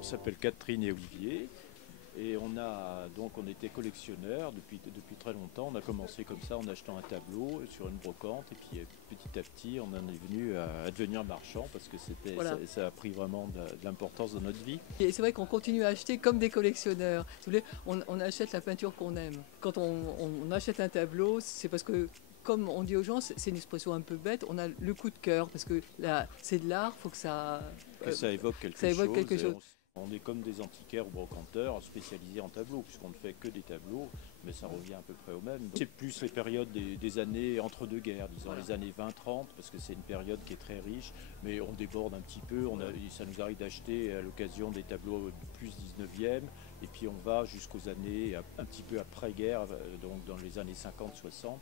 On s'appelle Catherine et Olivier et on était collectionneurs depuis très longtemps. On a commencé comme ça en achetant un tableau sur une brocante et puis petit à petit on en est venu à devenir marchand parce que Voilà. ça a pris vraiment de l'importance dans notre vie. Et c'est vrai qu'on continue à acheter comme des collectionneurs. Si vous voulez, on achète la peinture qu'on aime. Quand on achète un tableau, c'est parce que, comme on dit aux gens, c'est une expression un peu bête, on a le coup de cœur, parce que là, c'est de l'art, il faut que Ça évoque ça évoque quelque chose. On est comme des antiquaires ou brocanteurs spécialisés en tableaux, puisqu'on ne fait que des tableaux, mais ça revient à peu près au même. C'est plus les périodes des années entre deux guerres, disons les années 20-30, parce que c'est une période qui est très riche, mais on déborde un petit peu. Ça nous arrive d'acheter à l'occasion des tableaux plus 19e, et puis on va jusqu'aux années un petit peu après-guerre, donc dans les années 50-60.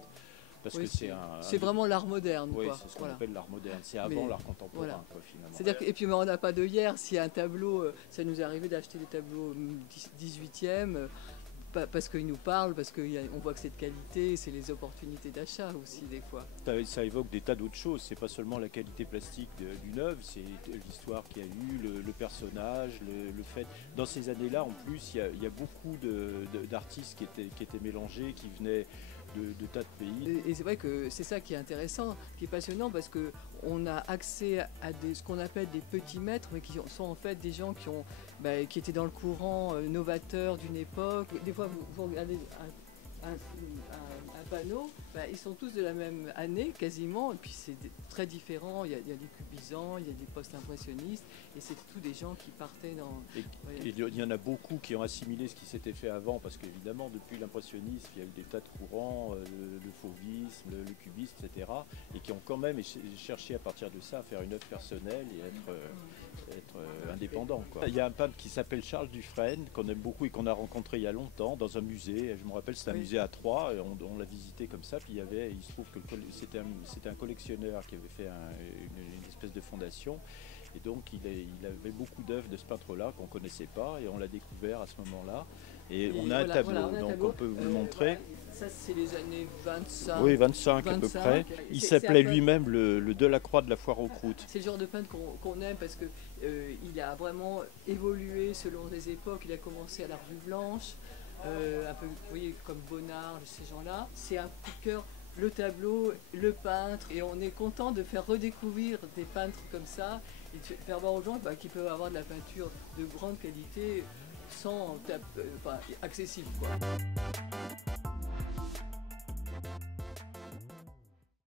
Parce Oui, que c'est vraiment l'art moderne. Oui, quoi. c'est ce qu'on Voilà. appelle l'art moderne. C'est avant l'art contemporain, Voilà. quoi, finalement. C'est-à-dire et puis mais on n'a pas de hier. S'il y a un tableau, ça nous est arrivé d'acheter des tableaux 18e, parce qu'ils nous parlent, parce qu'on voit que c'est de qualité, c'est les opportunités d'achat aussi des fois. Ça évoque des tas d'autres choses. C'est pas seulement la qualité plastique d'une œuvre, c'est l'histoire qu'il y a eu, le personnage, le fait. Dans ces années-là, en plus, il y a beaucoup d'artistes qui étaient mélangés, qui venaient de tas de pays. Et c'est vrai que c'est ça qui est intéressant, qui est passionnant, parce qu'on a accès à ce qu'on appelle des petits maîtres, mais qui sont en fait des gens qui étaient dans le courant novateur d'une époque. Des fois, vous regardez un panneau, ils sont tous de la même année quasiment, et puis c'est très différent. Il y a des cubisants, il y a des post-impressionnistes, et c'est tous des gens qui partaient dans... Il y en a beaucoup qui ont assimilé ce qui s'était fait avant, parce qu'évidemment, depuis l'impressionnisme, il y a eu des tas de courants, le fauvisme, le cubisme, etc., et qui ont quand même cherché à partir de ça à faire une œuvre personnelle et être indépendant, quoi. Il y a un peintre qui s'appelle Charles Dufresne, qu'on aime beaucoup et qu'on a rencontré il y a longtemps dans un musée. Je me rappelle, c'était un musée à Troyes, et on l'a visité comme ça, puis il se trouve que c'était un collectionneur qui avait fait une espèce de fondation. Et donc il avait beaucoup d'œuvres de ce peintre-là qu'on ne connaissait pas et on l'a découvert à ce moment-là. Et on a un tableau, donc on peut vous le montrer. Ça c'est les années 25. Oui, 25 à peu près. Il s'appelait lui-même le Delacroix de la foire aux croûtes. C'est le genre de peintre qu'on aime parce qu'il a vraiment évolué selon les époques. Il a commencé à la Rue Blanche, un peu, vous voyez, comme Bonnard, ces gens-là. C'est un coup de cœur. Le tableau, le peintre, et on est content de faire redécouvrir des peintres comme ça et de faire voir aux gens qu'ils peuvent avoir de la peinture de grande qualité sans accessible, quoi.